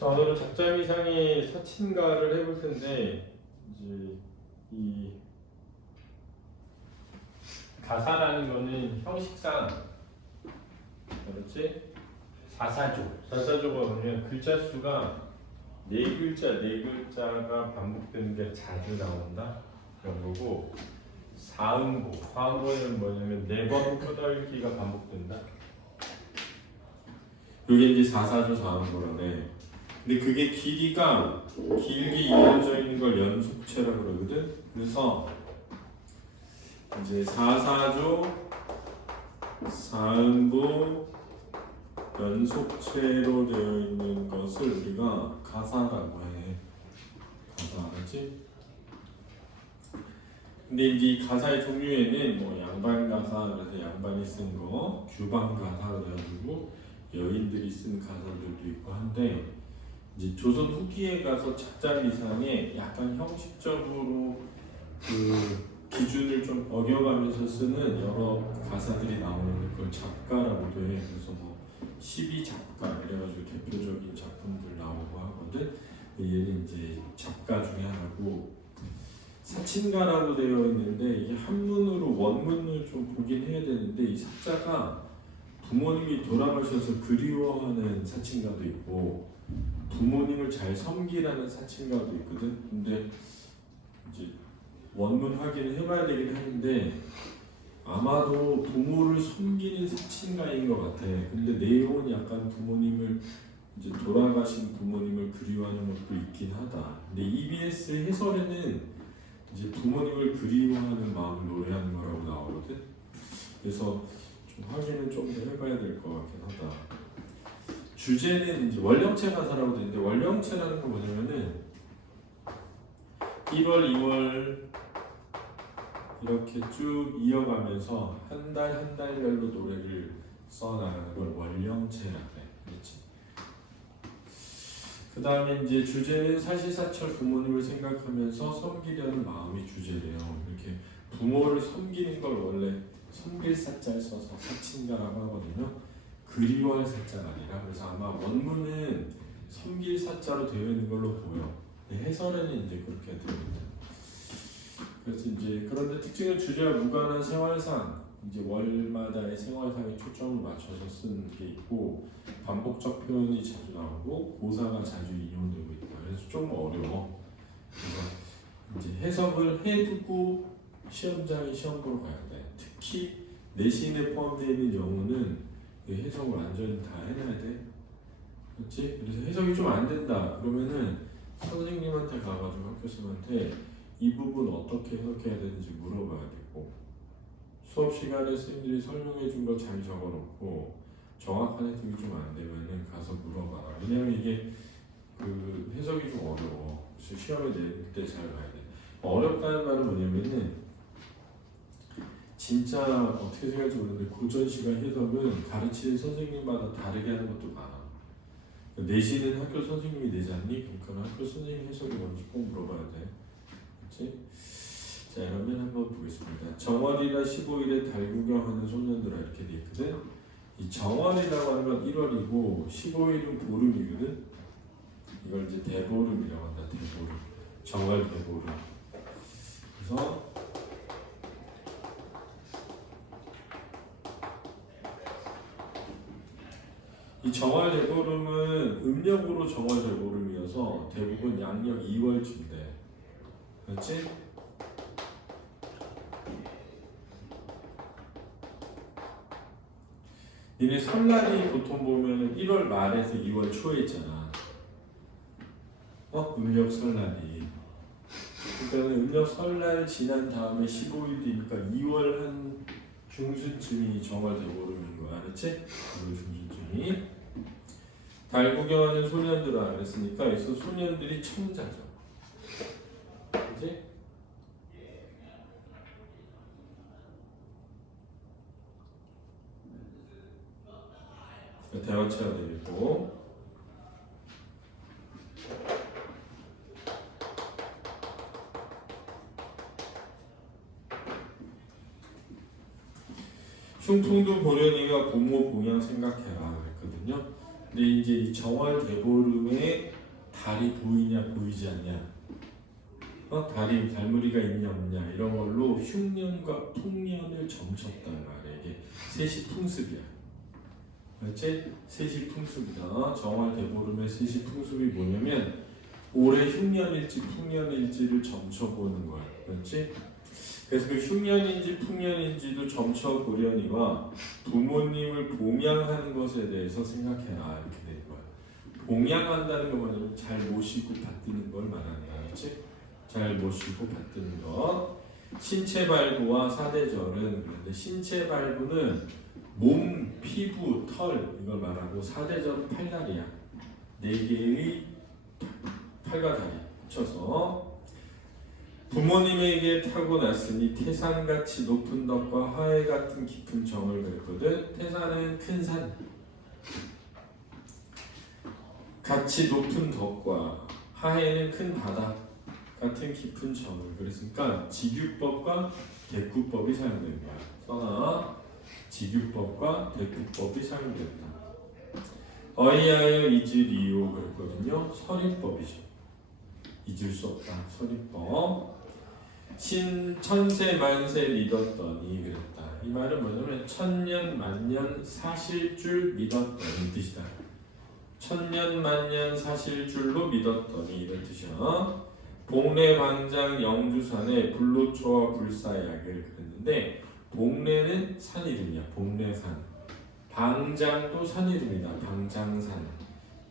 자, 오늘은 작자미상의 사친가를 해볼 텐데, 이제 이 가사라는 거는 형식상, 그렇지? 사사조가 뭐냐면 글자 수가 네 글자가 반복되는 게 자주 나온다 그런 거고, 사음보는 뭐냐면 네 번 끄덕이기가 반복된다. 그게 이제 사음보라네. 근데 그게 길이가 길게 이어져 있는 걸 연속체라고 그러거든. 그래서 이제 사사조, 사음보, 연속체로 되어 있는 것을 우리가 가사라고 해. 가사 알았지? 근데 이제 이 가사의 종류에는 뭐 양반 가사, 그래서 양반이 쓴 거, 규방 가사 그래가지고 여인들이 쓴 가사들도 있고 한데, 이제 조선 후기에 가서 작자미상에 약간 형식적으로 그 기준을 좀 어겨가면서 쓰는 여러 가사들이 나오는 걸 작가라고도 해. 그래서 뭐 12작가 이래가지고 대표적인 작품들 나오고 하거든. 얘는 이제 작가 중에 하나고, 사친가라고 되어 있는데 이게 한문으로 원문을 좀 보긴 해야 되는데, 이 사자가 부모님이 돌아가셔서 그리워하는 사친가도 있고 부모님을 잘 섬기라는 사친가도 있거든. 근데 이제 원문 확인을 해봐야 되긴 하는데 아마도 부모를 섬기는 사친가인 것 같아. 근데 내용은 약간 부모님을 이제 돌아가신 부모님을 그리워하는 것도 있긴 하다. 근데 EBS 해설에는 이제 부모님을 그리워하는 마음을 노래하는 거라고 나오거든. 그래서 좀 확인을 좀 더 해봐야 될 것 같긴 하다. 주제는 이제 원령체 가사라고 되는데, 원령체라는 건 뭐냐면은 1월, 2월 이렇게 쭉 이어가면서 한 달 한 달별로 노래를 써나가는 걸 원령체라고 해. 그렇지? 그 다음에 이제 주제는 사시사철 부모님을 생각하면서 섬기려는 마음이 주제래요. 이렇게 부모를 섬기는 걸 원래 섬길 사자를 써서 사친가라고 하거든요. 그리워할 사자가 아니라. 그래서 아마 원문은 섬길 사자로 되어 있는 걸로 보여. 해설에는 이제 그렇게 되어 있다. 그래서 이제 그런데 특징은 주제와 무관한 생활상, 이제 월마다의 생활상에 초점을 맞춰서 쓴 게 있고, 반복적 표현이 자주 나오고 고사가 자주 인용되고 있다. 그래서 좀 어려워. 그래서 이제 해석을 해두고 시험장에 시험 보러 가야 돼. 특히 내신에 포함되어 있는 영어는 해석을 완전히 다 해놔야 돼. 그렇지? 그래서 해석이 좀 안 된다 그러면은 선생님한테 가가지고 학교생한테 이 부분 어떻게 해석해야 되는지 물어봐야 되고, 수업 시간에 선생님들이 설명해 준 거 잘 적어놓고 정확한 해석이 좀 안 되면은 가서 물어봐라. 왜냐면 이게 그 해석이 좀 어려워. 그래서 시험에 낼 때 잘 봐야 돼. 어렵다는 말은 뭐냐면은 진짜 어떻게 생각할지 모르는데 고전 시간 해석은 가르치는 선생님마다 다르게 하는 것도 많아. 내신은 학교 선생님이 내지 않니? 그러니까 학교 선생님 해석이 뭔지 꼭 물어봐야 돼. 그렇지? 자, 그러면 한번 보겠습니다. 정월이라 15일에 달 구경하는 소년들아 이렇게 돼 있거든. 이 정월이라고 하는 건 1월이고 15일은 보름이거든. 이걸 이제 대보름이라고 한다. 대보름. 정월 대보름. 그래서 이 정월 대보름은 음력으로 정월 대보름이어서 대부분 양력 2월쯤 돼. 그렇지? 얘네 설날이 보통 보면 1월 말에서 2월 초에 있잖아. 음력 설날이. 그러니까 음력 설날 지난 다음에 15일 뒤니까 2월 한 중순쯤이 정월 대보름인 거야. 알았지? 2월 중순쯤이. 달 구경하는 소년들아 그랬으니까 여기서 소년들이 청자죠. 그치? 대화체가 되겠고, 흉풍도 보려니가 부모 봉양 생각해라 그랬거든요. 근데 이제 이 정월 대보름에 달이 보이냐 보이지 않냐, 달이 달무리가 있냐 없냐 이런 걸로 흉년과 풍년을 점쳤단 말이야. 이게 세시풍습이야. 그렇지? 세시풍습이다. 정월 대보름의 세시풍습이 뭐냐면 올해 흉년일지 풍년일지를 점쳐보는 거야. 그렇지? 그래서 그 흉년인지 풍년인지도 점쳐보려니와 부모님을 봉양하는 것에 대해서 생각해라. 이렇게 된 거야. 봉양한다는 거 뭐냐면 잘 모시고 받드는 걸 말하는 거야. 그렇지? 잘 모시고 받드는 것. 신체발부와 사대절은, 그런데 신체발부는 몸, 피부, 털 이걸 말하고, 사대절은 팔다리야. 네 개의 팔과 다리 합쳐서 부모님에게 타고났으니 태산같이 높은 덕과 하해 같은 깊은 정을 그랬거든. 태산은 큰 산, 같이 높은 덕과 하해는 큰 바다 같은 깊은 정을 그랬으니까 직유법과 대구법이 사용된 거야. 써나 직유법과 대구법이 사용됐다. 어이하여 잊으리요 그랬거든요. 설의법이죠. 잊을 수 없다. 설의법. 천세 만세 믿었더니 그랬다. 이 말은 뭐냐면 천년 만년 사실 줄 믿었더니 뜻이다. 천년 만년 사실 줄로 믿었더니 이런 뜻이야. 봉래방장 영주산에 불로초와 불사약을 그랬는데, 봉래는 산 이름이야. 봉래산. 방장도 산 이름이다. 방장산.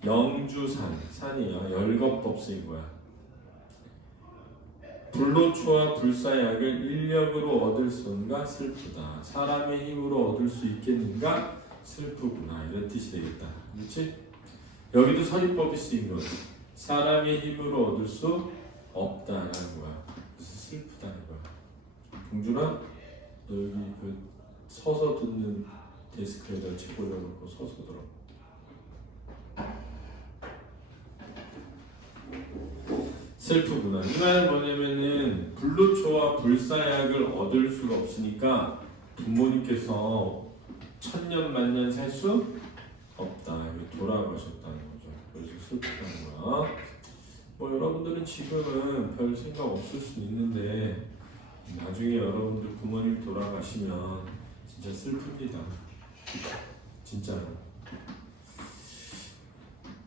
영주산 산이야. 열거법 쓰인 거야. 불로초와 불사약을 인력으로 얻을 수인가 슬프다. 사람의 힘으로 얻을 수 있겠는가 슬프구나. 이런 뜻이 되겠다. 그렇지? 여기도 설의법이 쓰인 거야. 사람의 힘으로 얻을 수 없다라는 거야. 그래서 슬프다는 거야. 봉준아, 너 여기 그 서서 듣는 데스크에다 책 올려놓고 서서 들어. 슬프구나. 이 말은 뭐냐면은 불로초와 불사약을 얻을 수가 없으니까 부모님께서 천년 만년 살 수 없다. 돌아가셨다는 거죠. 그래서 슬프다는 거야. 뭐 여러분들은 지금은 별 생각 없을 수 있는데 나중에 여러분들 부모님 돌아가시면 진짜 슬픕니다. 진짜로.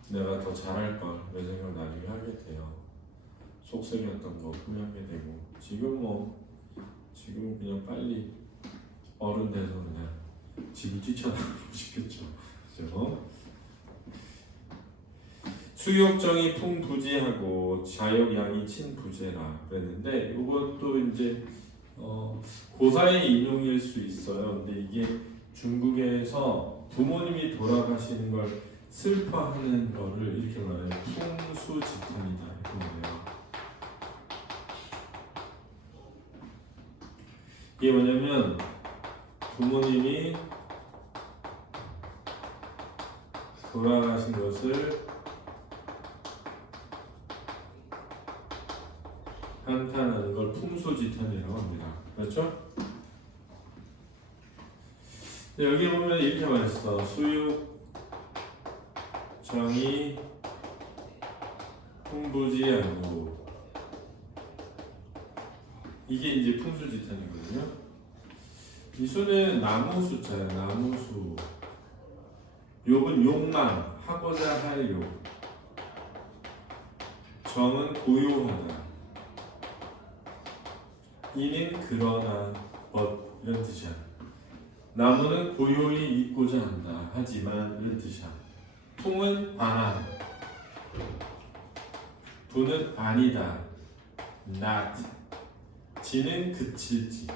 내가 더 잘할 걸 이런 생각 나중에 하게 돼요. 속썩였던 거 후회하게 되고, 지금 그냥 빨리 어른 돼서 그냥 집을 뛰쳐나가고 싶겠죠. 그죠? 수욕정이 풍부지하고 자욕양이 친부재라 그랬는데, 이것도 이제 고사의 인용일 수 있어요. 근데 이게 중국에서 부모님이 돌아가시는 걸 슬퍼하는 거를 이렇게 말해요. 풍수지탄이다 이렇게 말해요. 이게 뭐냐면 부모님이 돌아가신 것을 한탄하는 걸 풍수지탄이라고 합니다. 그렇죠? 여기 보면 이렇게 말했어. 수육정이 풍부지하고, 이게 이제 풍수지탄이거든요. 이 수는 나무 수자야. 나무수. 욕은 욕망, 하고자 할 욕. 정은 고요하다. 이는 그러나 이런 뜻이야. 나무는 고요히 있고자 한다. 하지만 이런 뜻이야. 풍은 반한. 부는 아니다. not. 지는 그칠지.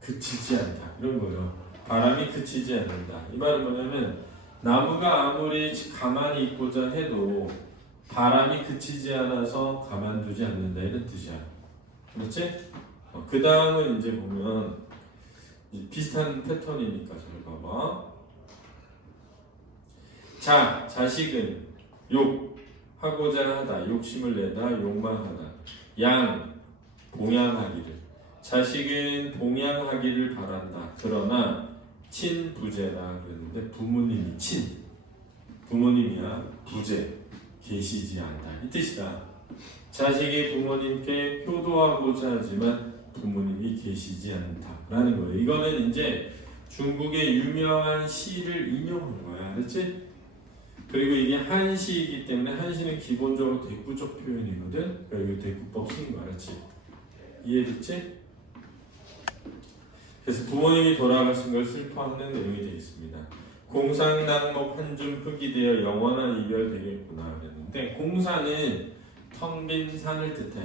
그치지 않다. 이런 거예요. 바람이 그치지 않는다. 이 말은 뭐냐면 나무가 아무리 가만히 있고자 해도 바람이 그치지 않아서 가만두지 않는다. 이런 뜻이야. 그렇지? 그 다음은 이제 보면 이제 비슷한 패턴이니까 잘 봐봐. 자식은 욕하고자 하다. 욕심을 내다. 욕망하다. 양, 봉양하기를. 자식은 봉양하기를 바란다. 그러나 친부제라 그랬는데 부모님이 친 부모님이야 부제 계시지 않다 이 뜻이다. 자식이 부모님께 효도하고자 하지만 부모님이 계시지 않다라는 거예요. 이거는 이제 중국의 유명한 시를 인용한 거야, 알았지? 그리고 이게 한시이기 때문에 한시는 기본적으로 대구적 표현이거든. 그러니까 이거 대구법 쓰는 거 알았지? 이해됐지? 그래서 부모님이 돌아가신 걸 슬퍼하는 내용이 되어 있습니다. 공상낙목 한줌 흙이 되어 영원한 이별 되겠구나 그랬는데 공사는 텅 빈 산을 뜻해.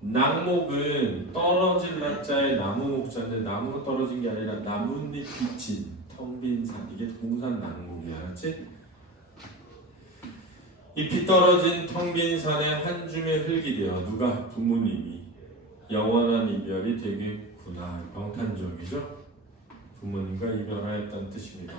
낙목은 떨어질 낙자에 나무 목자인데 나무가 떨어진 게 아니라 나뭇잎이 진 텅 빈 산 이게 공산 낙목이야, 알았지? 잎이 떨어진 텅 빈 산에 한 줌의 흙이 되어 누가? 부모님이 영원한 이별이 되겠구나. 방탄적이죠? 부모님과 이별하였다는 뜻입니다.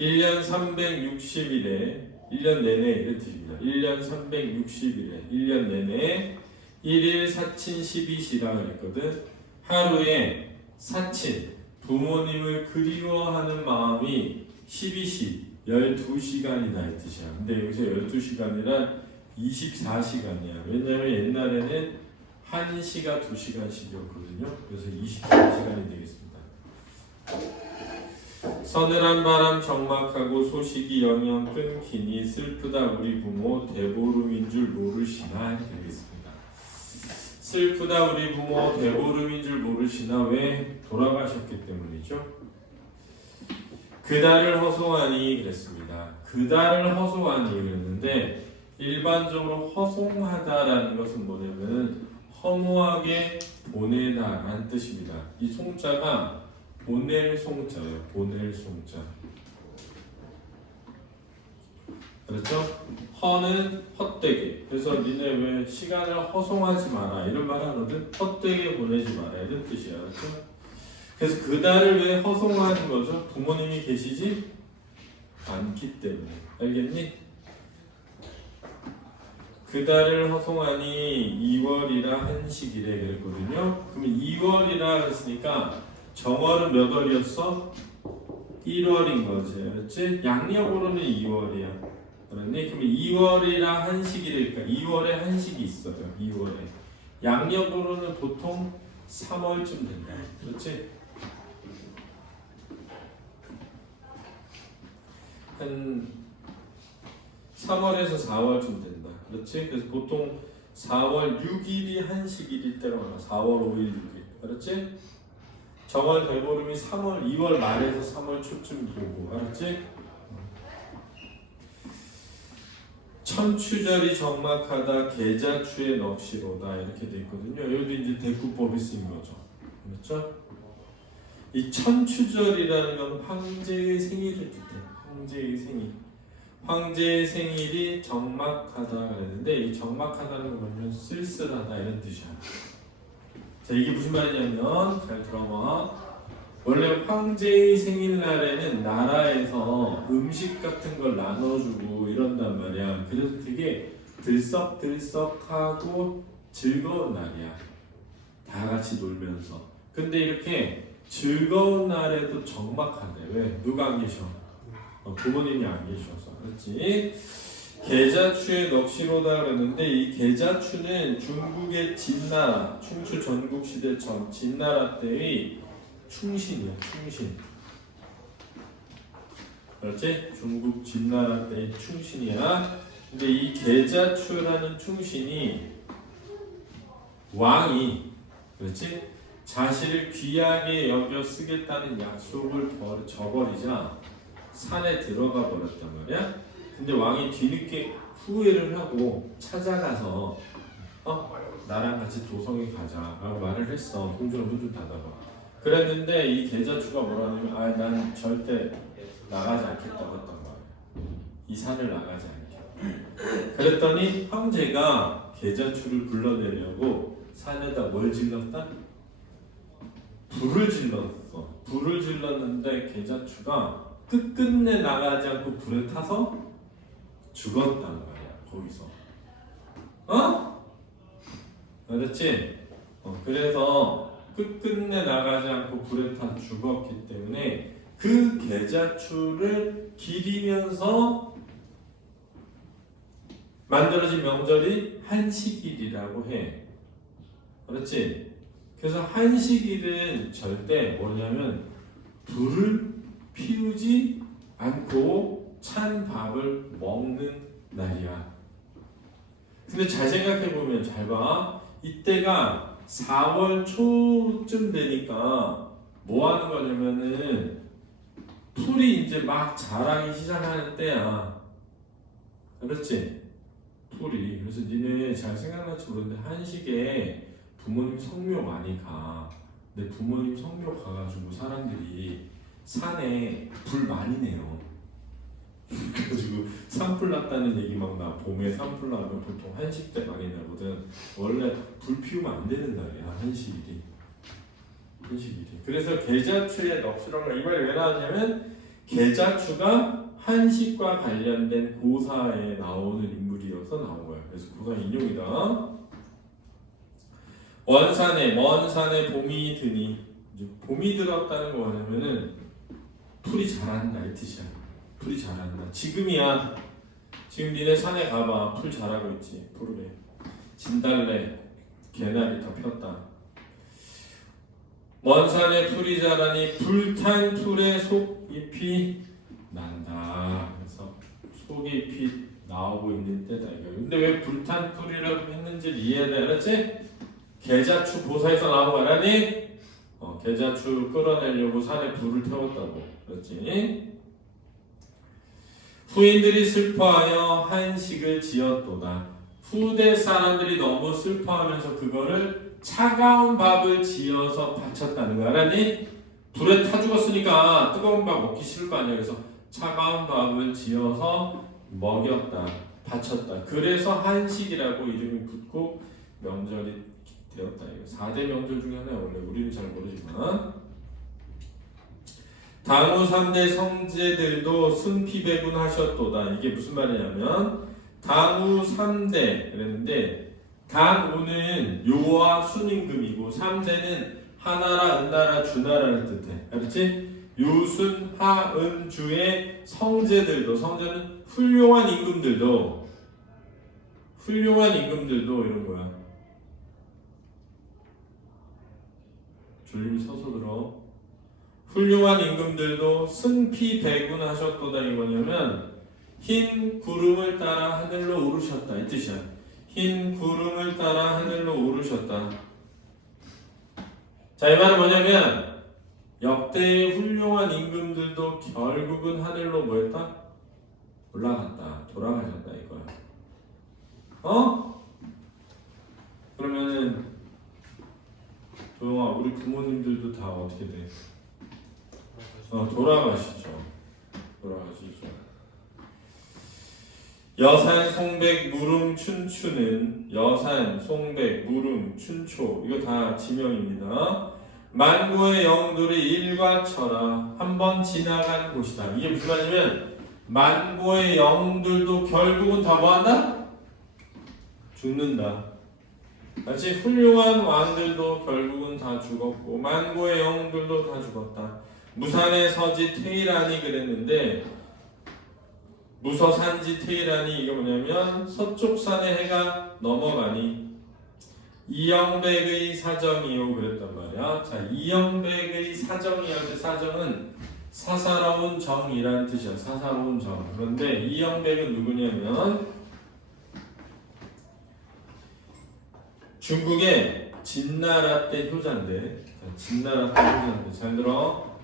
1년 360일에 1년 내내 이런 뜻입니다. 1년 360일에 1년 내내 1일 사친 12시라 그랬거든. 하루에 사친 부모님을 그리워하는 마음이 12시 12시간이다 이 뜻이야. 근데 여기서 12시간이란 24시간이야. 왜냐면 옛날에는 1시가 2시간씩이었거든요. 그래서 24시간이 되겠습니다. 서늘한 바람 적막하고 소식이 영영 끊기니 슬프다 우리 부모 대보름인 줄 모르시나 이렇게 되겠습니다. 슬프다 우리 부모 대보름인 줄 모르시나 왜? 돌아가셨기 때문이죠. 그달을 허송하니 그랬습니다. 그달을 허송하니 그랬는데 일반적으로 허송하다라는 것은 뭐냐면 허무하게 보내다라는 뜻입니다. 이 송자가 보낼 송자예요. 보낼 송자. 그렇죠? 허는 헛되게. 그래서 니네 왜 시간을 허송하지 마라 이런 말 하거든. 헛되게 보내지 마라 이런 뜻이야. 그렇죠? 그래서 그달을 왜 허송하는 거죠? 부모님이 계시지 않기 때문에. 알겠니? 그달을 허송하니 2월이라 한식이래 그랬거든요. 그러면 2월이라 했으니까 정월은 몇 월이었어? 1월인 거지. 알았지? 양력으로는 2월이야. 그랬니? 그러면 2월이라 한식이니까 2월에 한식이 있어요. 2월에. 양력으로는 보통 3월쯤 된다. 그렇지? 한 3월에서 4월쯤 된다. 그렇지? 그래서 보통 4월 6일이 한식일일 때가 많아. 4월 5일 6일. 그렇지? 정월 대보름이 3월 2월 말에서 3월 초쯤 되고. 알았지? 천추절이 적막하다 계자추의 넋이로다 이렇게 돼 있거든요. 여기도 이제 대구법이 쓰인 거죠. 그렇죠? 이 천추절이라는 건 황제의 생일을 뜻해. 황제의 생일. 황제의 생일이 적막하다 그랬는데 이 적막하다는 건 뭐냐면 쓸쓸하다 이런 뜻이야. 자, 이게 무슨 말이냐면 잘 들어봐. 원래 황제의 생일날에는 나라에서 음식 같은 걸 나눠주고 이런단 말이야. 그래서 되게 들썩들썩하고 즐거운 날이야. 다 같이 놀면서. 근데 이렇게 즐거운 날에도 적막하대. 왜? 누가 안 계셔? 부모님이 안 계셔서. 그렇지? 계자추의 넋이로다 그랬는데 이 계자추는 중국의 진나라, 충추 전국시대 전 진나라 때의 충신이야. 충신. 그렇지? 중국 진나라 때의 충신이야. 근데 이 계자추라는 충신이 왕이 그렇지? 자신을 귀하게 여겨 쓰겠다는 약속을 저버리자 산에 들어가 버렸단 말이야. 근데 왕이 뒤늦게 후회를 하고 찾아가서 나랑 같이 도성에 가자라고 말을 했어. 공주는 문 좀 닫아봐. 그랬는데 이 계자추가 뭐라냐면 난 절대 나가지 않겠다고 했단 말이야. 이 산을 나가지 않게. 그랬더니 황제가 계자추를 불러내려고 산에다 뭘 질렀다? 불을 질렀어. 불을 질렀는데 계자추가 끝끝내 나가지 않고 불에 타서 죽었단 말이야. 거기서. 알았지? 그래서 끝끝내 나가지 않고 불에 타 죽었기 때문에 그 계자추를 기리면서 만들어진 명절이 한식일이라고 해. 그렇지? 그래서 한식일은 절대 뭐냐면 불을 피우지 않고 찬 밥을 먹는 날이야. 근데 잘 생각해보면 잘 봐. 이때가 4월 초쯤 되니까 뭐 하는 거냐면은 풀이 이제 막 자라기 시작하는 때야. 그렇지? 풀이. 그래서 니네 잘 생각날지 모르는데 한식에 부모님 성묘 많이 가. 근데 부모님 성묘 가가지고 사람들이 산에 불 많이 내요. 그래가지고 산불 났다는 얘기 막 나. 봄에 산불 나면 보통 한식 때 많이 나거든. 원래 불 피우면 안 되는 날이야 한식일이. 한식일이. 그래서 계자추에 넋이란 거 이 말이 왜 나왔냐면 계자추가 한식과 관련된 고사에 나오는 인물이어서 나온 거야. 그래서 고사 인용이다. 원산에 먼 산에 봄이 드니 이제 봄이 들었다는 거 뭐냐면은 풀이 자란다 이 뜻이야. 풀이 자란다. 지금이야. 지금 니네 산에 가봐. 풀 자라고 있지. 푸르게. 진달래, 개나리 다 폈다. 먼 산에 풀이 자라니 불탄 풀에 속잎이 난다. 그래서 속잎이 나오고 있는 때다 이거. 근데 왜 불탄 풀이라고 했는지를 이해해야 돼. 알았지? 계자추 고사에서 나온 거 알았니? 계자추 끌어내려고 산에 불을 태웠다고. 그렇지? 후인들이 슬퍼하여 한식을 지었도다. 후대 사람들이 너무 슬퍼하면서 그거를 차가운 밥을 지어서 바쳤다는 거 알았니? 불에 타 죽었으니까 뜨거운 밥 먹기 싫을 거 아니야. 그래서 차가운 밥을 지어서 먹였다, 바쳤다. 그래서 한식이라고 이름이 붙고 명절이 되었다. 이거 4대 명절 중에 하나야. 원래 우리는 잘 모르지만 당우 3대 성제들도 순피배군하셨도다. 이게 무슨 말이냐면 당우 3대 그랬는데 당우는 요와 순임금이고 3대는 하나라, 은나라, 주나라를 뜻해. 알았지? 요순, 하, 은, 주의 성제들도 성제는 훌륭한 임금들도 이런 거야. 졸림이 서서 들어. 훌륭한 임금들도 승피배군하셨도다. 이 뭐냐면 흰 구름을 따라 하늘로 오르셨다 이 뜻이야. 흰 구름을 따라 하늘로 오르셨다. 자, 이 말은 뭐냐면 역대의 훌륭한 임금들도 결국은 하늘로 뭐했다? 올라갔다. 돌아가셨다 이거야. 그러면은 조용아, 우리 부모님들도 다 어떻게 돼? 돌아가시죠. 여산, 송백, 무릉, 춘추는 여산, 송백, 무릉, 춘초 이거 다 지명입니다. 만고의 영들이 일과처라 한번 지나간 곳이다. 이게 무슨 말이냐면 만고의 영들도 결국은 다 뭐한다? 죽는다. 마치 훌륭한 왕들도 결국은 다 죽었고 만고의 영들도 다 죽었다. 무산의 서지 테이란이 그랬는데 무서산지 테이란이 이거 뭐냐면 서쪽 산에 해가 넘어가니 이영백의 사정이요 그랬단 말이야. 자, 이영백의 사정이야. 사정은 사사로운 정이란 뜻이야. 사사로운 정. 그런데 이영백은 누구냐면 중국의 진나라 때 효자인데, 진나라 때 효자인데 잘 들어.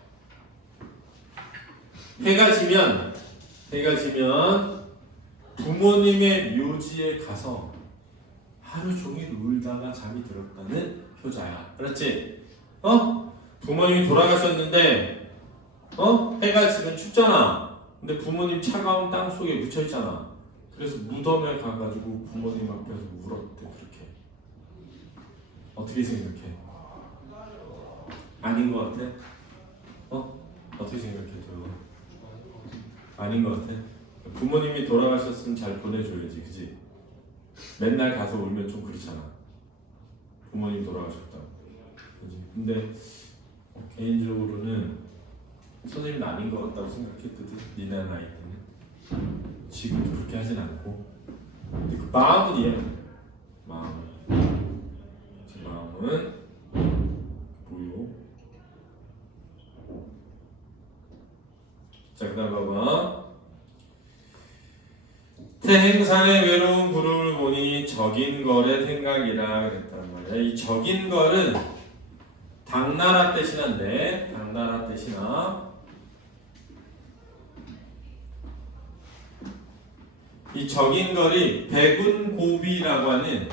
해가 지면 부모님의 묘지에 가서 하루 종일 울다가 잠이 들었다는 효자야. 그렇지? 부모님이 돌아가셨는데 해가 지금 춥잖아. 근데 부모님 차가운 땅 속에 묻혀 있잖아. 그래서 무덤에 가가지고 부모님 앞에서 울었대. 그렇게. 어떻게 생각해? 아닌 것 같아? 어떻게 생각해? 아닌 것 같아? 부모님이 돌아가셨으면 잘 보내줘야지, 그치? 맨날 가서 울면 좀 그렇잖아. 부모님 돌아가셨다. 그치? 근데 개인적으로는 선생님은 아닌 것 같다고 생각했거든. 니나 나이 때는. 지금도 그렇게 하진 않고. 근데 그 마음은 이해해. 제 마음은 뭐요? 자, 그 다음 봐봐. 태행산의 외로운 구름을 보니 적인 걸의 생각이라 그랬단 말이야. 이 적인 걸은 당나라 뜻이란데, 당나라 뜻이나 이 적인 걸이 백운고비라고 하는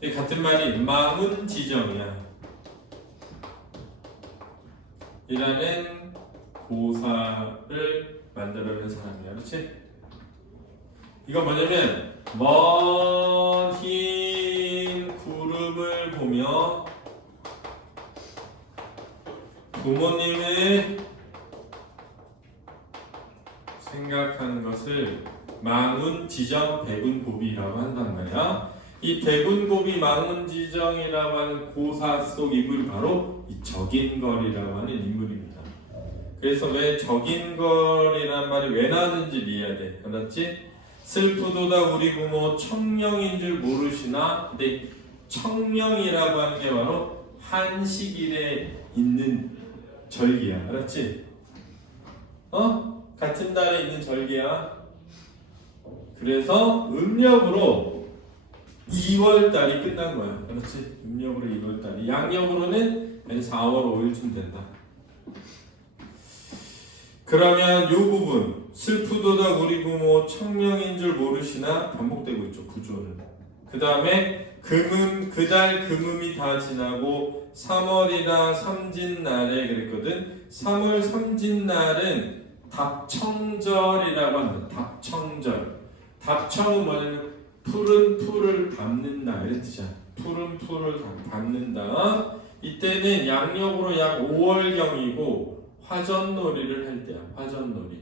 이 같은 말이 망운지정이야. 이라는 고사를 만들어낸 사람이야, 그렇지? 이거 뭐냐면 먼 흰 구름을 보며 부모님을 생각하는 것을 망운지정 백운고비라고 한단 말이야. 이 백운고비 망운지정이라고 하는 고사 속 인물이 바로 이 적인걸이라고 하는 인물입니다. 그래서 왜 적인걸이라는 말이 왜 나왔는지 이해해야 돼. 알았지? 슬프도다 우리 부모 청명인 줄 모르시나? 근데 청명이라고 하는 게 바로 한식일에 있는 절기야. 알았지? 같은 달에 있는 절기야. 그래서 음력으로 2월달이 끝난 거야. 그렇지? 음력으로 2월달이. 양력으로는 4월 5일쯤 된다. 그러면 이 부분 슬프도다 우리 부모 청명인 줄 모르시나 반복되고 있죠. 구조는. 그 다음에 금음 그달 금음이 다 지나고 3월이라 삼진날에 그랬거든. 3월 삼진날은 답청절이라고 합니다. 답청절. 답청은 뭐냐면 푸른 풀을 밟는다 이런 뜻이야. 푸른 풀을 밟는다. 이때는 양력으로 약 5월경이고 화전놀이를 할 때야. 화전놀이.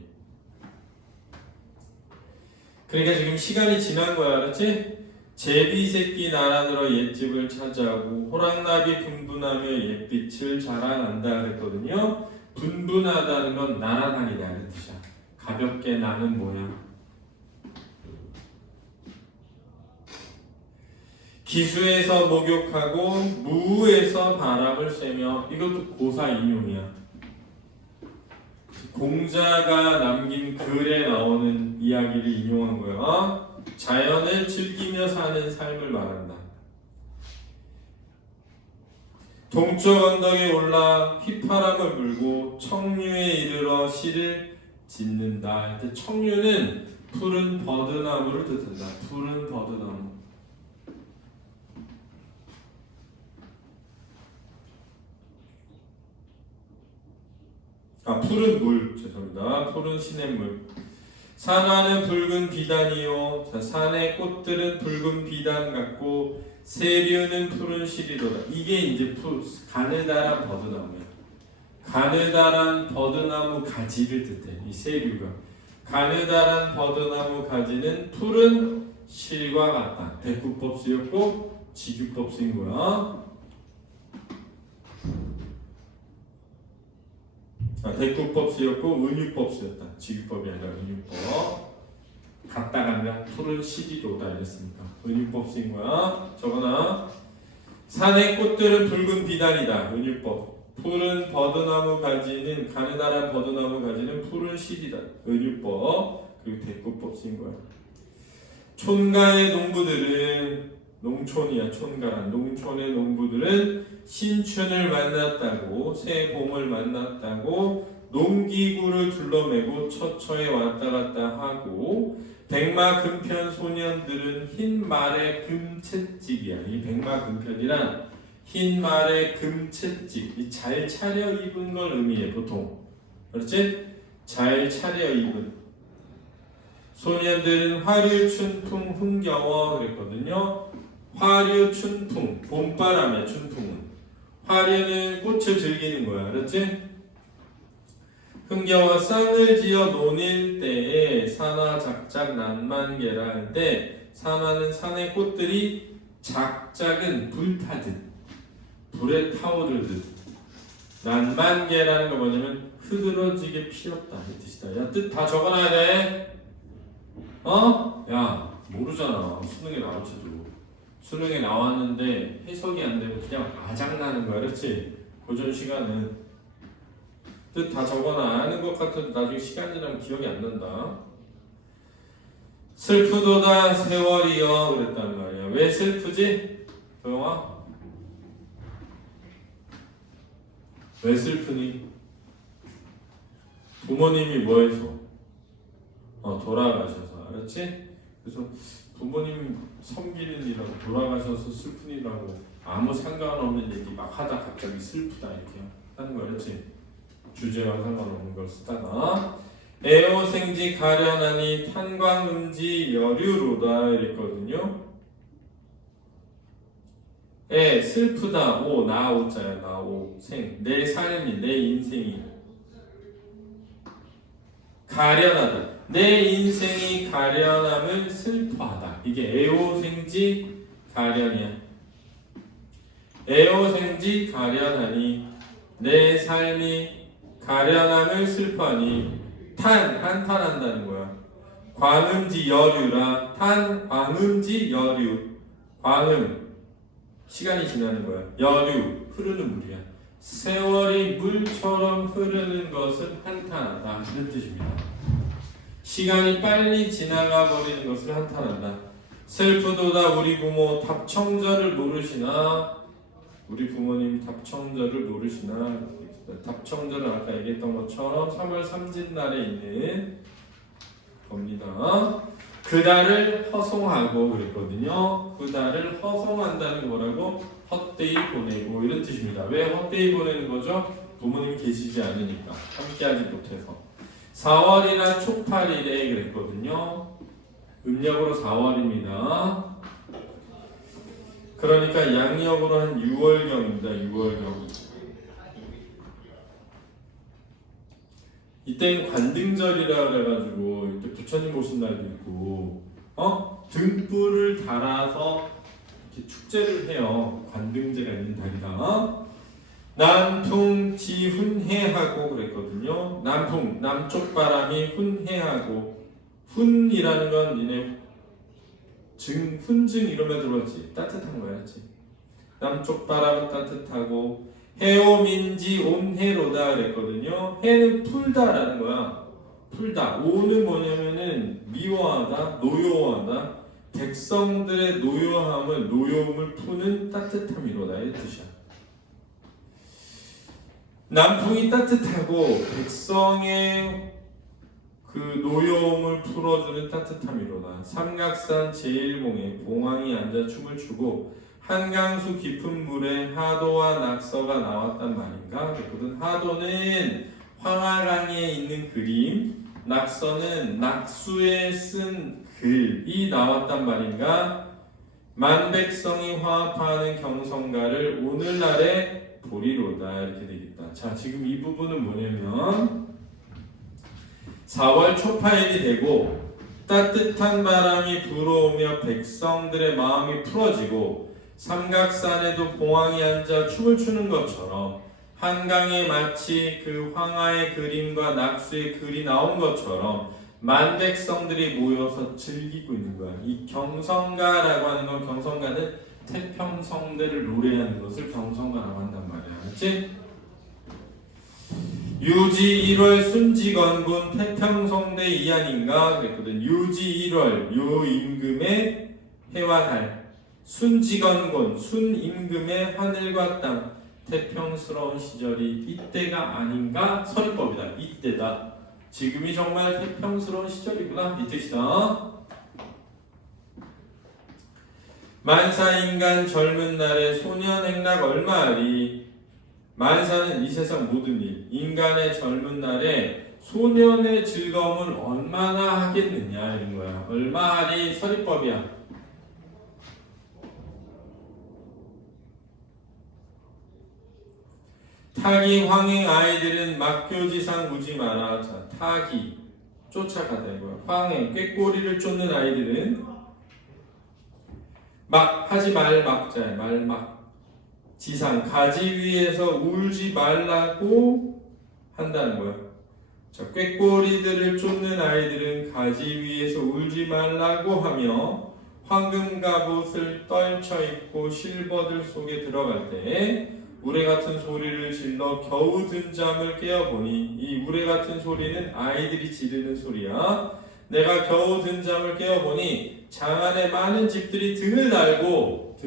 그러니까 지금 시간이 지난 거야. 알았지? 제비새끼 나란으로 옛집을 찾아오고 호랑나비 분분하며 옛빛을 자랑한다 그랬거든요. 분분하다는 건 날아다니다 이런 뜻이야. 가볍게 나는 모양. 기수에서 목욕하고 무에서 바람을 쐬며. 이것도 고사 인용이야. 공자가 남긴 글에 나오는 이야기를 인용한 거야. 자연을 즐기며 사는 삶을 말한다. 동쪽 언덕에 올라 휘파람을 불고 청류에 이르러 시를 짓는다. 청류는 푸른 버드나무를 뜻한다. 푸른 버드나무. 푸른 물, 죄송합니다. 푸른 시냇물. 산화는 붉은 비단이요. 자, 산의 꽃들은 붉은 비단 같고 세류는 푸른 시리로다. 이게 이제 가느다란 버드나무야. 가느다란 버드나무 가지를 뜻해. 이 세류가. 가느다란 버드나무 가지는 푸른 실과 같다. 대구법 쓰였고 지규법 쓰인 거야. 대구법 쓰였고 은유법 쓰였다. 지규법이 아니라 은유법. 같다가 아니라 푸른 시리로다 이랬으니까 은유법 쓰인 거야. 적어놔. 산의 꽃들은 붉은 비단이다. 은유법. 푸른 버드나무 가지는 가느다란 버드나무 가지는 푸른 실이다. 은유법. 그리고 대구법 쓰인 거야. 촌가의 농부들은 농촌이야. 촌가란 농촌의 농부들은 신춘을 만났다고 새 봄을 만났다고 농기구를 둘러매고 처처에 왔다 갔다 하고 백마금편 소년들은 흰 말의 금채찍이야. 이 백마금편이란 흰 말의 금채찍. 이 잘 차려입은 걸 의미해 보통. 그렇지? 잘 차려입은 소년들은 화류춘풍 흥겨워 그랬거든요. 화류춘풍 봄바람이야. 춘풍은 화류는 꽃을 즐기는 거야. 그렇지? 흥겨워 쌍을 지어 논일 때에 산화 작작 난만개라 하는데 산화는 산의 꽃들이 작작은 불타듯 불에 타오르듯 난만개라는 거 뭐냐면 흐드러지게 피었다 이 뜻이다. 야, 뜻 다 적어놔야 돼. 야, 모르잖아. 수능에 나올지도. 수능에 나왔는데 해석이 안 되면 그냥 아작나는 거야, 그렇지? 고전 시간은 뜻 다 적어놔. 아는 것 같아도 나중에 시간 지나면 기억이 안 난다. 슬프도다 세월이여 그랬단 말이야. 왜 슬프지? 도영아? 왜 슬프니? 부모님이 뭐해서? 돌아가셔서. 알았지? 그래서 부모님 섬기는 일하고 돌아가셔서 슬픈 일하고 아무 상관없는 얘기 막 하다 갑자기 슬프다 이렇게 하는 거 알았지? 주제와 상관없는 걸 쓰다가 애호생지 가련하니 탄광음지 여류로다 이랬거든요. 슬프다 나 오자야 생 내 삶이 내 인생이 가련하다 내 인생이 가련함을 슬퍼하다. 이게 애호생지 가련이야. 애호생지 가련하니 내 삶이 가련함을 슬퍼하니 한탄한다는 거야. 광음지 여류라 광음지 여류 광음 시간이 지나는 거야. 여류 흐르는 물이야. 세월이 물처럼 흐르는 것은 한탄하다 이런 뜻입니다. 시간이 빨리 지나가 버리는 것을 한탄한다. 슬프도다 우리 부모 답청절을 모르시나? 우리 부모님 답청절을 모르시나? 답청절은 아까 얘기했던 것처럼 3월 삼진날에 있는 겁니다. 그달을 허송하고 그랬거든요. 그달을 허송한다는 게 뭐라고? 헛되이 보내고 이런 뜻입니다. 왜 헛되이 보내는 거죠? 부모님이 계시지 않으니까 함께하지 못해서 4월이나 초팔일에 그랬거든요. 음력으로 4월입니다. 그러니까 양력으로 한 6월경입니다. 6월경. 이때는 관등절이라 그래가지고 이때 부처님 오신 날도 있고 등불을 달아서 이렇게 축제를 해요. 관등제가 있는 달이다. 남풍지 훈해하고 그랬거든요. 남풍 남쪽 바람이 훈해하고 훈이라는 건 니네 훈증 이러면 들어봤지. 따뜻한 거야지. 남쪽 바람은 따뜻하고 해오민지 온해로다 그랬거든요. 해는 풀다라는 거야. 풀다. 오는 뭐냐면은 미워하다, 노여워하다. 백성들의 노여움을 푸는 따뜻함이로다 이 뜻이야. 남풍이 따뜻하고 백성의 그 노여움을 풀어주는 따뜻함이로다. 삼각산 제일몽에 봉황이 앉아 춤을 추고 한강수 깊은 물에 하도와 낙서가 나왔단 말인가? 그랬거든. 하도는 황하강에 있는 그림, 낙서는 낙수에 쓴 글이 나왔단 말인가? 만백성이 화합하는 경성가를 오늘날에 보리로다 이렇게 되겠다. 자, 지금 이 부분은 뭐냐면 4월 초파일이 되고 따뜻한 바람이 불어오며 백성들의 마음이 풀어지고 삼각산에도 봉황이 앉아 춤을 추는 것처럼 한강에 마치 그 황하의 그림과 낙수의 글이 나온 것처럼 만백성들이 모여서 즐기고 있는 거야. 이 경성가라고 하는 건 경성가는 태평성대를 노래하는 것을 경성가라고 한단 말이야. 그렇지? 유지 1월 순직원군 태평성대 이안인가 그랬거든. 유지 1월 요 임금의 해와 달 순직원군 순임금의 하늘과 땅 태평스러운 시절이 이때가 아닌가 서리법이다. 이때다. 지금이 정말 태평스러운 시절이구나 이 뜻이다. 만사인간 젊은 날에 소년행락 얼마하리. 만사는 이 세상 모든 일. 인간의 젊은 날에 소년의 즐거움을 얼마나 하겠느냐 이런 거야. 얼마하리 서리법이야. 타기 황행 아이들은 막교지상 우지 마라. 자, 타기 쫓아가다 이거야. 황행 꾀꼬리를 쫓는 아이들은 막 하지 말 막자야. 말막 지상 가지 위에서 울지 말라고 한다는 거야. 자, 꾀꼬리들을 쫓는 아이들은 가지 위에서 울지 말라고 하며 황금 갑옷을 떨쳐 입고 실버들 속에 들어갈 때 우레 같은 소리를 질러 겨우 든 잠을 깨어보니 이 우레 같은 소리는 아이들이 지르는 소리야. 내가 겨우 든 잠을 깨어보니 장 안에 많은 집들이 등을 달고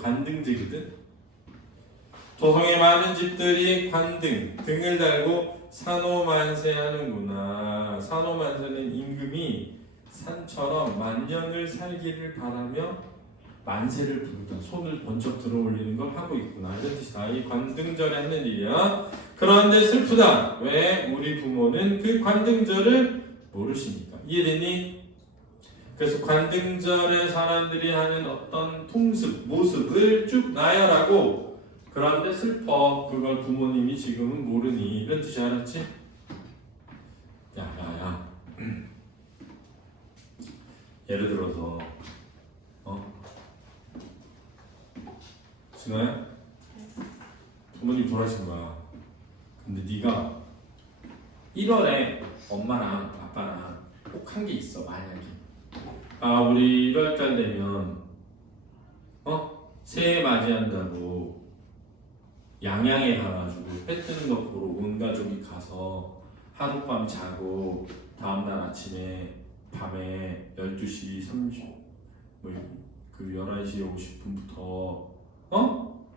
관등지거든. 도성에 많은 집들이 등을 달고 산호만세하는구나. 산호만세는 임금이 산처럼 만년을 살기를 바라며 만세를 부르다. 손을 번쩍 들어 올리는 걸 하고 있구나. 이런 뜻이다. 이 관등절에 하는 일이야. 그런데 슬프다. 왜? 우리 부모는 그 관등절을 모르십니까? 이해되니? 그래서 관등절에 사람들이 하는 어떤 풍습, 모습을 쭉 나열하고 그런데 슬퍼. 그걸 부모님이 지금은 모르니. 이런 뜻이 알았지? 야. 예를 들어서 진아야? 부모님 돌아가신 거야. 근데 네가 1월에 엄마랑 아빠랑 꼭 한 게 있어. 만약에 우리 1월달 되면 새해 맞이한다고 양양에 가가지고 해 뜨는 거 보러 온 가족이 가서 하룻밤 자고 다음날 아침에 밤에 12시 30 그 11시 50분부터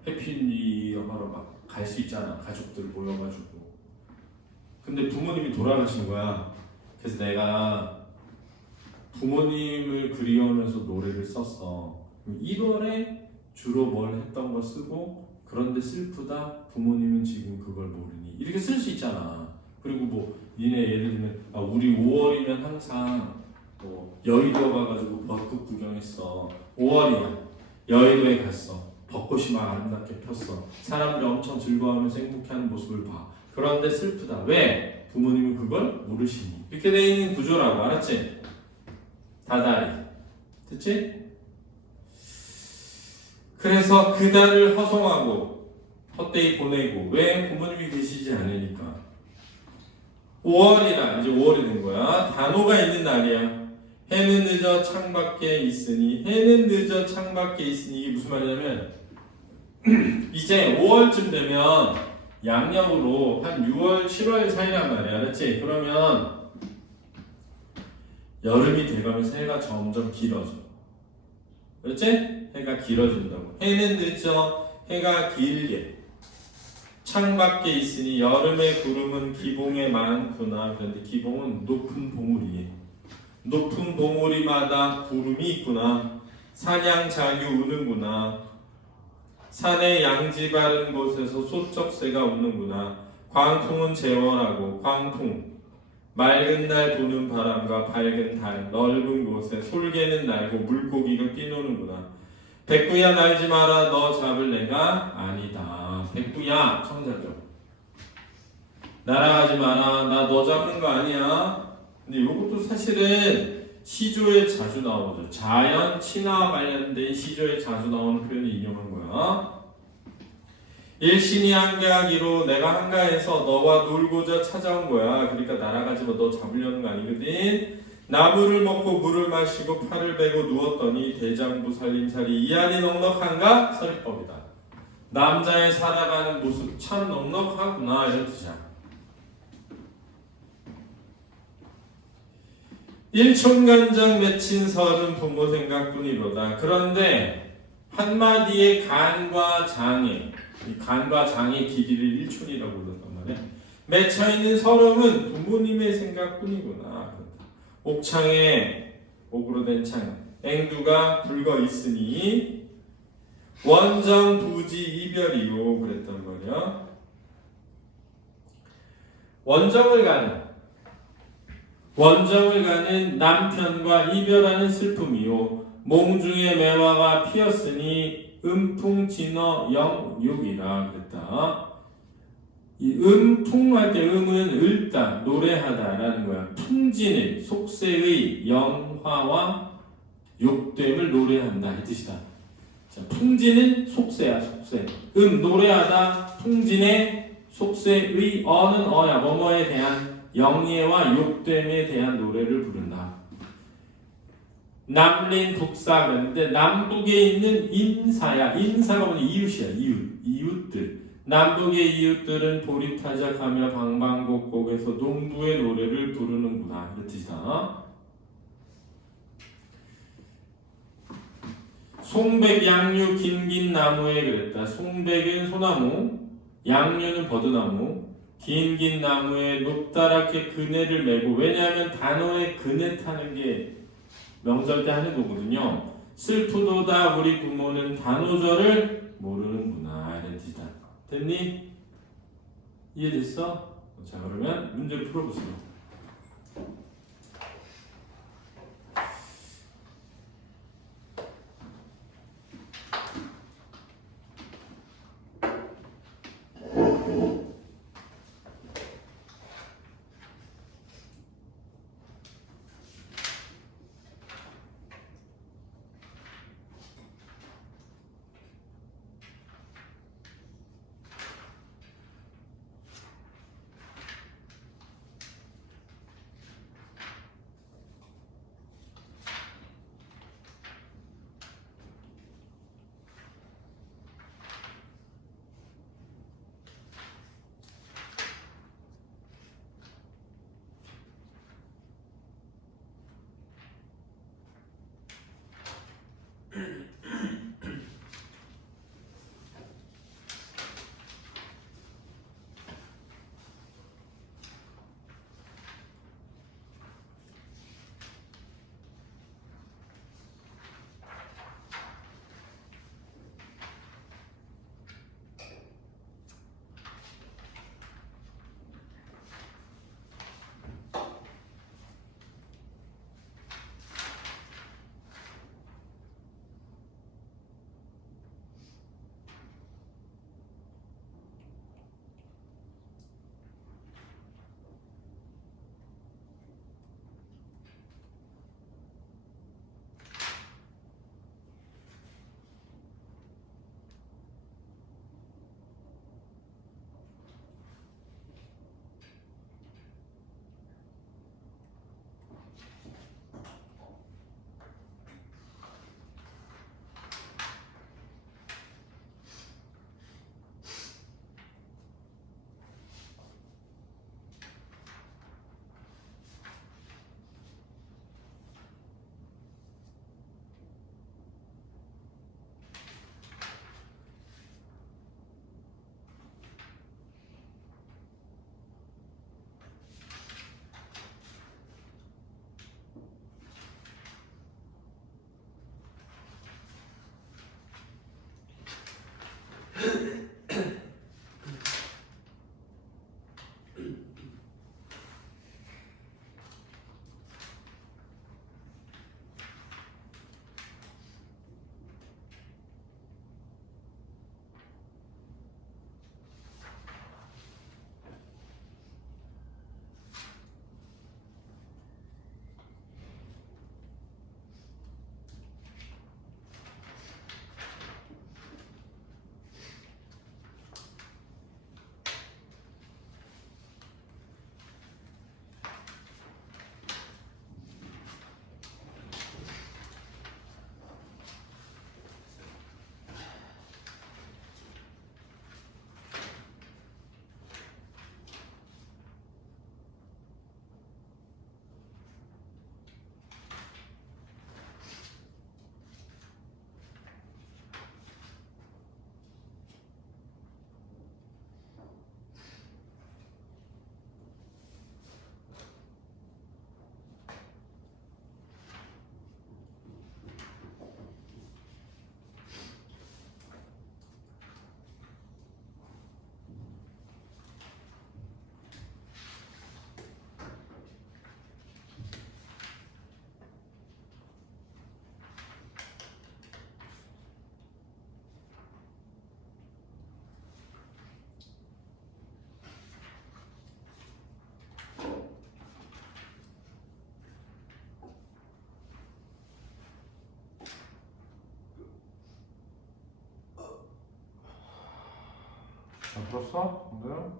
해피니어 하러 막 갈 수 있잖아. 가족들 모여가지고. 근데 부모님이 돌아가신 거야. 그래서 내가 부모님을 그리워하면서 노래를 썼어. 1월에 주로 뭘 했던 거 쓰고 그런데 슬프다. 부모님은 지금 그걸 모르니. 이렇게 쓸 수 있잖아. 그리고 뭐 니네 예를 들면 우리 5월이면 항상 여의도 가가지고 벚꽃 구경했어. 5월이야. 여의도에 갔어. 벚꽃이 막 아름답게 폈어. 사람들이 엄청 즐거워하면서 행복해하는 모습을 봐. 그런데 슬프다. 왜? 부모님은 그걸 모르시니. 이렇게 되어 있는 구조라고. 알았지? 다다리. 됐지? 그래서 그날을 허송하고 헛되이 보내고. 왜? 부모님이 계시지 않으니까. 5월이다. 이제 5월이 된 거야. 단오가 있는 날이야. 해는 늦어 창밖에 있으니. 해는 늦어 창밖에 있으니. 이게 무슨 말이냐면 이제 5월쯤 되면 양력으로 한 6월, 7월 사이란 말이야. 알았지? 그러면 여름이 돼가면서 해가 점점 길어져. 그렇지? 해가 길어진다고. 해는 늦어 해가 길게. 창밖에 있으니 여름의 구름은 기봉에 많구나. 그런데 기봉은 높은 봉우리에. 높은 봉우리마다 구름이 있구나. 산양자규 우는구나. 산에 양지 바른 곳에서 소쩍새가 웃는구나. 광풍은 재원하고 광풍. 맑은 날 부는 바람과 밝은 달 넓은 곳에 솔개는 날고 물고기가 뛰노는구나. 백구야 날지 마라. 너 잡을 내가 아니다. 백구야 청자죠. 날아가지 마라. 나 너 잡는 거 아니야. 근데 이것도 사실은 시조에 자주 나오죠. 자연 친화와 관련된 시조에 자주 나오는 표현을 인용한 거야. 일신이 한가하기로 내가 한가해서 너와 놀고자 찾아온 거야. 그러니까 날아가지 마. 너 잡으려는 거 아니거든. 나무를 먹고 물을 마시고 팔을 베고 누웠더니 대장부 살림살이 이 안이 넉넉한가? 서리법이다. 남자의 살아가는 모습 참 넉넉하구나. 이런 뜻이야. 일촌간장 맺힌 설은 부모 생각뿐이로다. 그런데 한마디의 간과 장애, 이 간과 장의 길이를 일촌이라고 불렀단 말이야. 맺혀있는 설음은 부모님의 생각뿐이구나. 옥창에 옥으로 된 창, 앵두가 붉어 있으니 원정 부지 이별이요. 그랬단 말이야. 원정을 가는 남편과 이별하는 슬픔이요. 몽중의 매화가 피었으니 음풍진어 영육이라 그랬다. 이 음풍할 때 음은 읊다, 노래하다라는 거야. 풍진을, 속세의 영화와 욕됨을 노래한다 이 뜻이다. 자, 풍지는 속세야, 속세. 노래하다, 풍진의 속세의 어는 어야, 뭐뭐에 대한 영예와 욕됨에 대한 노래를 부른다. 남린 북사 그랬는데 남북에 있는 인사야. 인사가 뭐냐? 이웃이야. 이웃들. 남북의 이웃들은 보리타작하며 방방곡곡에서 농부의 노래를 부르는구나. 이 뜻이다. 송백, 양류, 긴긴 나무에 그랬다. 송백은 소나무, 양류는 버드나무, 긴긴 나무에 높다랗게 그네를 메고, 왜냐하면 단어에 그네 타는 게 명절 때 하는 거거든요. 슬프도다 우리 부모는 단오절을 모르는구나. 이런 뜻이다. 됐니? 이해됐어? 자, 그러면 문제를 풀어보세요. 다 풀었어? 오늘?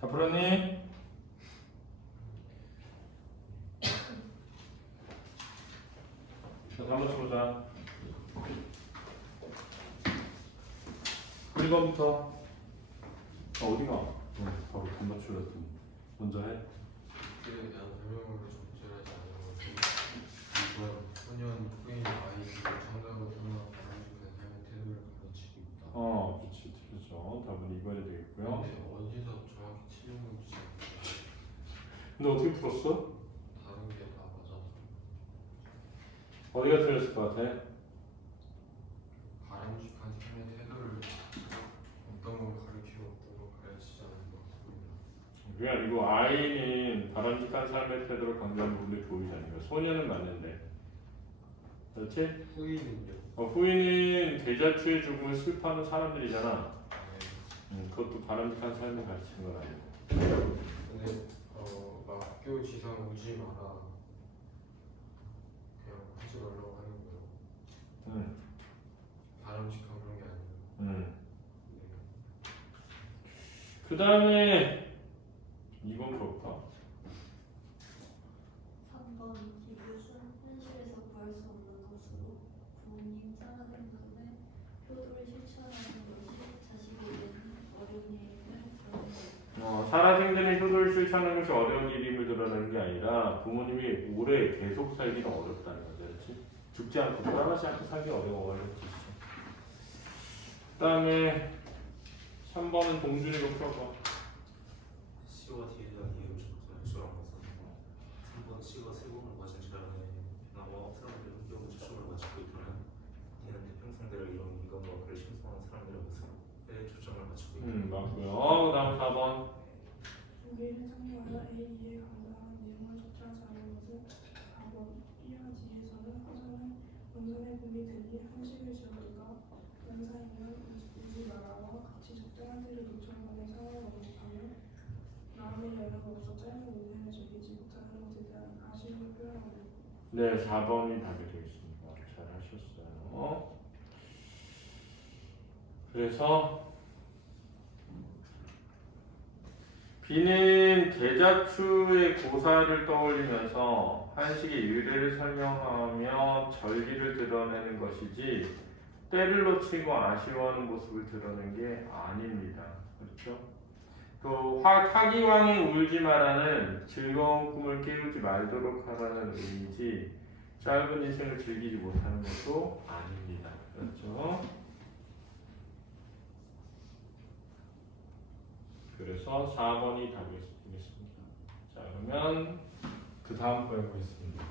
다 풀었니? 자, 한번 쳐보자. 1번부터. 어디가? 바로 돈 맞추랬더니. 먼저 해. 설명으로 적절하지 않은 소년 후인 아이들을 창작하고 설명하고 바람직한 삶의 태도를 가르치고 있다. 그렇지. 틀렸죠. 답은 2번이 되겠고요. 근데 어디서 정확히 틀린 건지 근데 어떻게 풀었어? 다른 게 다 맞아서 어디가 틀렸을 것 같아? 바람직한 삶의 태도를 어떤 건 가르치고 어떤 건 가르치지 않는 것 같습니다. 그냥 이거 아이는 바람직한 삶의 태도를 강조하는 부분이 보이지 않는 거야. 소녀는 맞는데. 그렇지? 후인은요? 후인은 대자추의 죽음을 슬퍼하는 사람들이잖아. 네. 그것도 바람직한 삶을 가르치는 건 아니고. 근데 막 학교 지상 오지 마라 그냥 하지 말라고 하는 거예요. 그 다음에 이건 그렇다. 3번 이것은 현실에서 구할 수 없는 것으로 부모님 살아생전에 효도를 실천하는 것이 자식에게는 어려운 일임을 드러낸다. 살아생전에 효도를 실천하는 것이 어려운 일임을 드러내는 게 아니라 부모님이 오래 계속 살기는 어렵다는 거죠. 그렇지? 죽지 않고 돌아가지 않고 살기 어려워요. 그 다음에 3번은 동준이가 풀어봐. C와 D에 대한 이해를 적절한 것은 3번 C가 세 번을 맞은 자연에 나와 사람들의 흥겨운 초점을 맞추고 있다면 D는 태평성대를 이룬 인간과 그를 신성한 사람들의 모습에 초점을 맞추고 있다. 맞고요. 그 다음 4번. 우리를 상대하여 A에 감당한 내용을 적절하지 않은 것은 4번 B와 D에서는 화자는 영상의 봄이 되니 한식을 지어리가 영상이면 우리 나라와 같이 적당한 때를 요청하는 상황을 언급하며 마음의 여유가 없어 짧은 인생을 즐기지 못하는 것에 대한 아쉬움을 표현하고 있다. 네, 4번이 답이 되겠습니다. 잘 하셨어요. 그래서 B는 계자추의 고사를 떠올리면서 한식의 유래를 설명하며 절기를 드러내는 것이지 때를 놓치고 아쉬워하는 모습을 드러낸 게 아닙니다. 그렇죠? 또 타기왕이 울지 마라는 즐거운 꿈을 깨우지 말도록 하라는 의미지 짧은 인생을 즐기지 못하는 것도 아닙니다. 그렇죠? 그래서 4번이 답이겠습니다. 자, 그러면 그 다음 거에 보겠습니다.